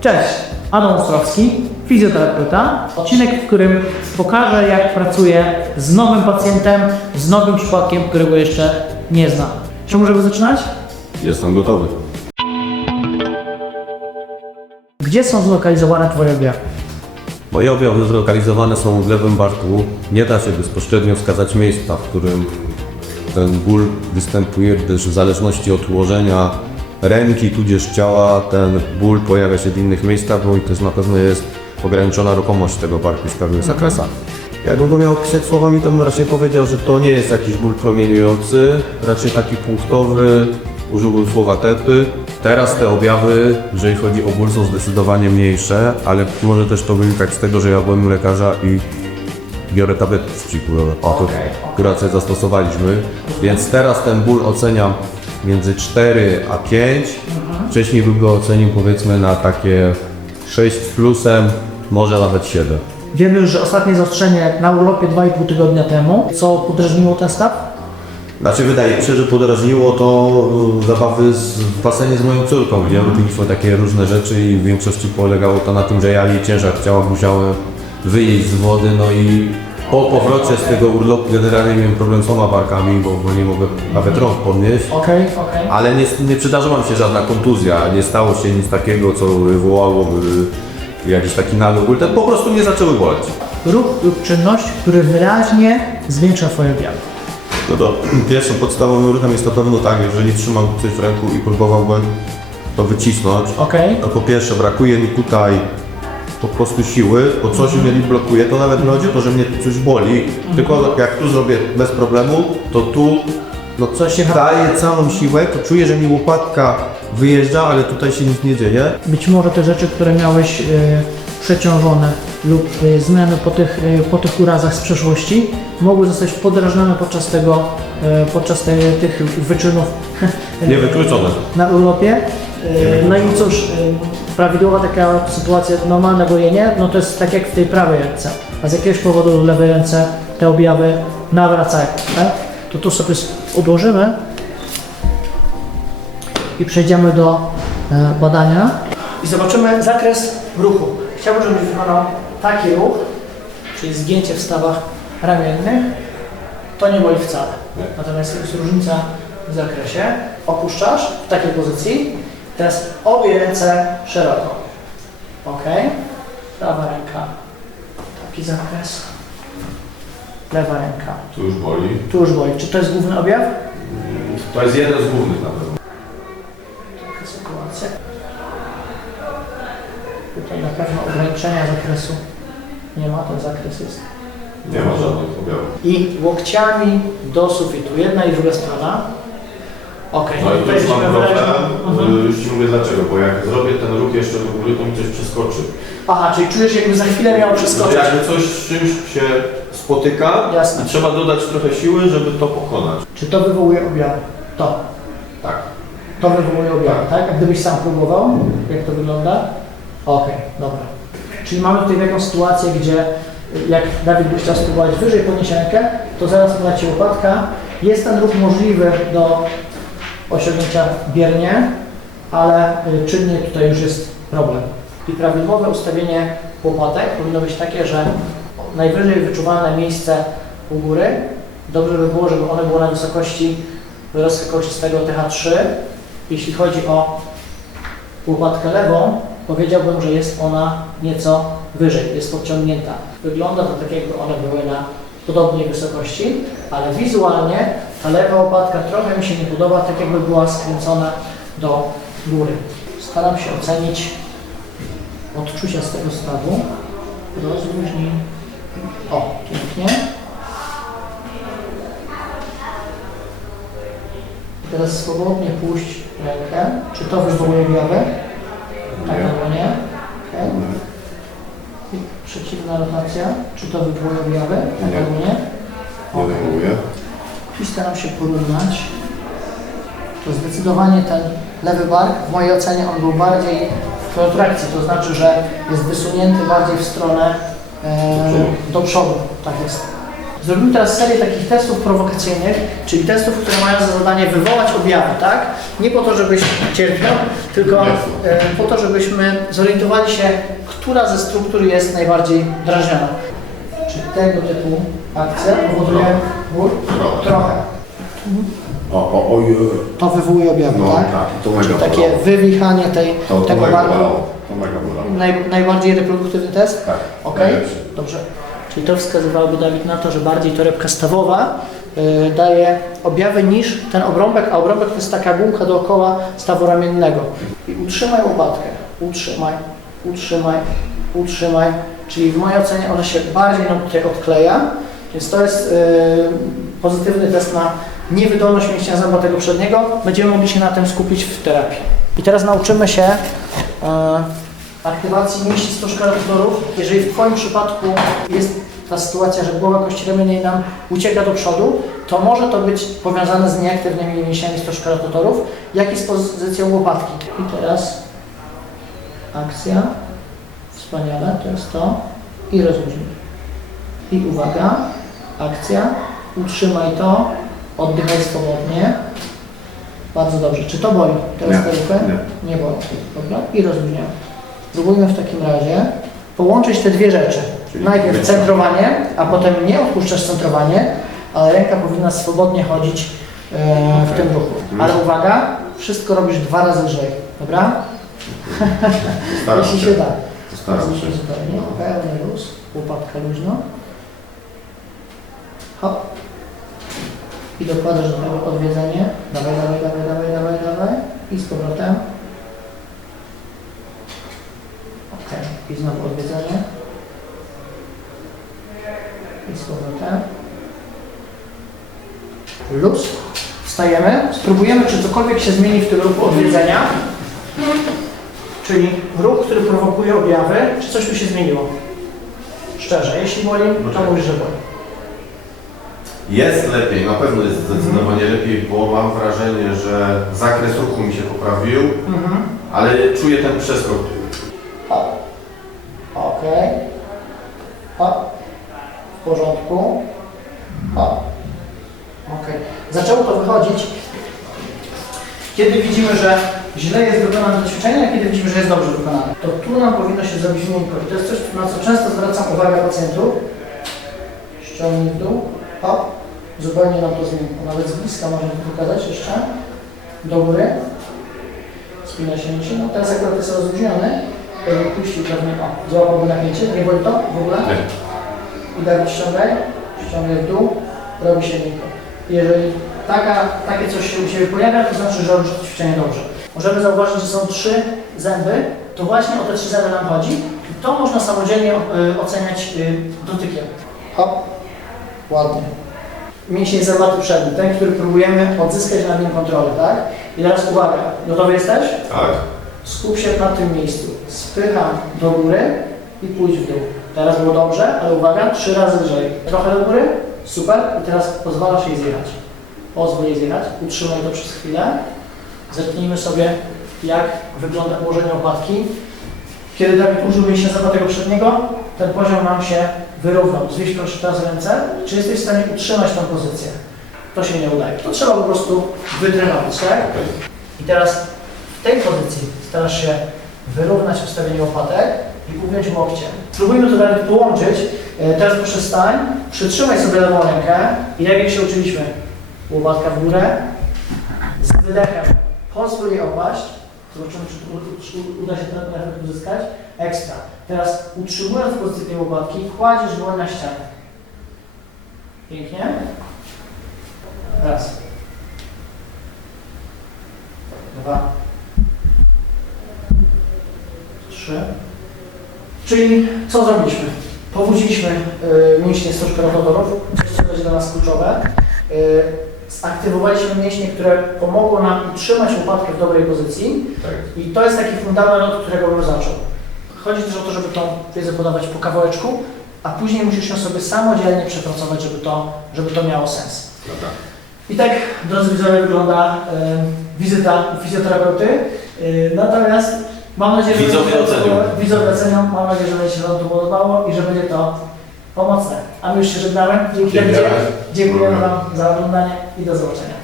Cześć, Adam Ostrowski, fizjoterapeuta. Odcinek, w którym pokażę, jak pracuję z nowym pacjentem, z nowym przypadkiem, którego jeszcze nie znam. Czy możemy zaczynać? Jestem gotowy. Gdzie są zlokalizowane Twoje objawy? Moje objawy zlokalizowane są w lewym barku. Nie da się bezpośrednio wskazać miejsca, w którym ten ból występuje, gdyż w zależności od ułożenia ręki tudzież ciała ten ból pojawia się w innych miejscach, bo i też na pewno jest ograniczona ruchomość tego barku w pewnych zakresach. Jakbym go miał opisać słowami, to bym raczej powiedział, że to nie jest jakiś ból promieniujący, raczej taki punktowy, użyłbym słowa tepy. Teraz te objawy, jeżeli chodzi o ból, są zdecydowanie mniejsze, ale może też to wynikać z tego, że ja byłem u lekarza i biorę tabletki przeciwbólowe, które sobie zastosowaliśmy, więc teraz ten ból oceniam między 4 a 5. Wcześniej bym go ocenił powiedzmy na takie 6 z plusem, może nawet 7. Wiemy już, że ostatnie zaostrzenie na urlopie 2,5 tygodnia temu. Co podrażniło ten staw? Znaczy wydaje mi się, że podrażniło to zabawy w basenie z moją córką, gdzie robiliśmy takie różne rzeczy i w większości polegało to na tym, że ja jej ciężar ciała musiałem wyjeść z wody, no i po powrocie z tego urlopu generalnie miałem problem z 2 barkami, bo nie mogłem nawet rąk podnieść. Okej. Ale nie przydarzyła mi się żadna kontuzja, nie stało się nic takiego, co wywołałoby jakiś taki nagły ból, po prostu nie zaczęły boleć. Ruch lub czynność, który wyraźnie zwiększa Twoje objawy. No to pierwszym podstawowym ruchem jest to pewno tak, jeżeli trzymam coś w ręku i próbowałbym to wycisnąć, to po pierwsze brakuje mi tutaj po prostu siły, bo coś mnie blokuje, to nawet nie chodzi o to, że mnie coś boli, tylko jak tu zrobię bez problemu, to tu coś się daje całą siłę, to czuję, że mi łopatka wyjeżdża, ale tutaj się nic nie dzieje. Być może te rzeczy, które miałeś przeciążone lub zmiany po tych urazach z przeszłości mogły zostać podrażnione podczas tych wyczynów Niewykluczone. na urlopie. No i cóż, prawidłowa taka sytuacja, normalne gojenie, no to jest tak jak w tej prawej ręce, a z jakiegoś powodu w lewej ręce te objawy nawracają, tak? To tu sobie odłożymy i przejdziemy do badania i zobaczymy zakres ruchu. Chciałbym, żebyś wykonał taki ruch, czyli zgięcie w stawach ramiennych. To nie boli wcale. Natomiast jest różnica w zakresie. Opuszczasz w takiej pozycji. Teraz obie ręce szeroko. Ok. Prawa ręka. Taki zakres. Lewa ręka. Tu już boli. Tu już boli. Czy to jest główny objaw? To jest jeden z głównych na pewno. Taka sytuacja. Tutaj na pewno ograniczenia zakresu nie ma, ten zakres jest. Nie ma żadnych objawów. I łokciami do sufitu, jedna i druga strona. Ok. No i tu już mam problem, już Ci mówię dlaczego, bo jak zrobię ten ruch jeszcze do góry, to mi coś przeskoczy. Aha, czyli czujesz, jakby za chwilę miał przeskoczyć. Jakby coś z czymś się spotyka. Jasne. I trzeba dodać trochę siły, żeby to pokonać. Czy to wywołuje objawy? To. Tak. To wywołuje objawy, tak? A gdybyś sam próbował, jak to wygląda? Okej, dobra. Czyli mamy tutaj taką sytuację, gdzie jak Dawid by chciał spróbować wyżej podnieść rękę, to zaraz uda Ci łopatka. Jest ten ruch możliwy do osiągnięcia biernie, ale czynnie tutaj już jest problem. I prawidłowe ustawienie łopatek powinno być takie, że najwyżej wyczuwalne miejsce u góry, dobrze by było, żeby one było na wysokości rozkakoczystego TH3. Jeśli chodzi o łopatkę lewą, powiedziałbym, że jest ona nieco wyżej, jest podciągnięta. Wygląda to tak, jakby one były na podobnej wysokości, ale wizualnie ta lewa łopatka trochę mi się nie podoba, tak jakby była skręcona do góry. Staram się ocenić odczucia z tego stawu. Rozluźnij. O, pięknie. Teraz swobodnie puść rękę. Czy to wywołuje objawę? Tak albo nie? Okay. I przeciwna rotacja. Czy to wywołuje objawę? Tak albo nie? Nie wywołuje. I staram się porównać. To zdecydowanie ten lewy bark, w mojej ocenie on był bardziej w protrakcji, to znaczy, że jest wysunięty bardziej w stronę do przodu. Tak jest. Zrobimy teraz serię takich testów prowokacyjnych, czyli testów, które mają za zadanie wywołać objawy, tak? Nie po to, żebyś cierpiał, tylko po to, żebyśmy zorientowali się, która ze struktur jest najbardziej drażniona. Czy tego typu akcja powoduje ból? Trochę. To wywołuje objawy, No tak? tak, to mega Czyli takie bolało. wywichanie tego mega barku. bolało. To mega bolało. Najbardziej reproduktywny test? Tak. Ok, Najlepszy. dobrze. Czyli to wskazywałoby, Dawid, na to, że bardziej torebka stawowa daje objawy niż ten obrąbek, a obrąbek to jest taka gumka dookoła stawu ramiennego. I utrzymaj łopatkę, utrzymaj, utrzymaj, utrzymaj. Czyli w mojej ocenie ona się bardziej nam tutaj odkleja, więc to jest pozytywny test na niewydolność mięśnia zęba tego przedniego. Będziemy mogli się na tym skupić w terapii. I teraz nauczymy się aktywacji mięśni stożka-rotatorów. Jeżeli w Twoim przypadku jest ta sytuacja, że głowa kości ramiennej nam ucieka do przodu, to może to być powiązane z nieaktywnymi mięśniami stożka-rotatorów, jak i z pozycją łopatki. I teraz akcja. Wspaniale, to jest to. I rozluźnij. I uwaga, akcja. Utrzymaj to. Oddychaj swobodnie. Bardzo dobrze. Czy to boli? Teraz tę rukę? Nie boli. Dobra. I rozluźniamy. Spróbujmy w takim razie połączyć te dwie rzeczy. Czyli Najpierw centrowanie, a potem nie odpuszczasz centrowanie, ale ręka powinna swobodnie chodzić w tym ruchu. Ale uwaga, wszystko robisz 2 razy lżej. Dobra? Staram Jeśli się. się da. Staram się. Zupełnie. Pełny luz. Łopatka luźno. Hop. I dokładasz do tego odwiedzenie. Dawaj, dawaj, dawaj, dawaj, dawaj, dawaj. I z powrotem. Ok. I znowu odwiedzenie. I z powrotem. Luz. Wstajemy. Spróbujemy, czy cokolwiek się zmieni w tym ruchu odwiedzenia. Czyli ruch, który prowokuje objawy. Czy coś tu się zmieniło? Szczerze, jeśli boli, to mówisz, że boli. Jest lepiej, na pewno jest zdecydowanie lepiej, bo mam wrażenie, że zakres ruchu mi się poprawił, ale czuję ten przeskok. Hop. Ok. Hop. W porządku. Hop. Ok. Zaczęło to wychodzić, kiedy widzimy, że źle jest wykonane to ćwiczenie, a kiedy widzimy, że jest dobrze wykonane. To tu nam powinno się zrobić miękko. I to jest coś, na co często zwracam uwagę pacjentów. Ściągnij w dół. Hop. Zupełnie nam to zmiękło. Nawet z bliska możemy to pokazać jeszcze. Do góry. Spina się mięśnie. No teraz akurat jest rozluźniony. Jakby puścił pewnie, o, złapałby napięcie. Nie boli to w ogóle? Nie. I Dawid ściągaj. Ściągaj w dół. Robi się miękko. Jeżeli takie coś się u Ciebie pojawia, to znaczy, że robisz to ćwiczenie dobrze. Możemy zauważyć, że są 3 zęby. To właśnie o te 3 zęby nam chodzi. I to można samodzielnie oceniać dotykiem. Hop. Ładnie. Mięsień zębaty przedni, ten, który próbujemy odzyskać nad nim kontrolę, tak? I teraz uwaga, gotowy jesteś? Tak. Skup się na tym miejscu. Spycham do góry i pójdź w dół. Teraz było dobrze, ale uwaga, 3 razy lżej. Trochę do góry, super. I teraz pozwalasz jej zjechać. Pozwól jej zjechać, utrzymaj to przez chwilę. Zerknijmy sobie, jak wygląda ułożenie łopatki. Kiedy Dawid użył mięśnia zębatego przedniego, ten poziom nam się wyrównał. Zwieś proszę teraz ręce. Czy jesteś w stanie utrzymać tę pozycję? To się nie udaje. To trzeba po prostu wytrenować, tak? I teraz w tej pozycji starasz się wyrównać ustawienie łopatek i ugiąć łokciem. Spróbujmy to dalej połączyć. Teraz proszę stań, przytrzymaj sobie lewą rękę i tak jak się uczyliśmy, łopatka w górę, z wydechem pozwól jej opaść. Zobaczymy, czy uda się ten efekt uzyskać. Ekstra. Teraz utrzymując pozycję tej łopatki, kładziesz dłoń na ścianę. Pięknie. Raz. 2. 3. Czyli co zrobiliśmy? Pobudziliśmy mięśnie stożka-rotatorów, co będzie dla nas kluczowe. Zaktywowaliśmy mięśnie, które pomogło nam utrzymać łopatkę w dobrej pozycji. Tak. I to jest taki fundament, od którego bym zaczął. Chodzi też o to, żeby tą wiedzę podawać po kawałeczku, a później musisz ją sobie samodzielnie przepracować, żeby to miało sens. Dobra. I tak, drodzy widzowie, wygląda wizyta u fizjoterapeuty. Natomiast mam nadzieję, że Widzowie ocenią. Widzowie ocenią. Mam nadzieję, że będzie się Wam to podobało i że będzie to pomocne. A my już się żegnamy. Dziękujemy Wam za oglądanie i do zobaczenia.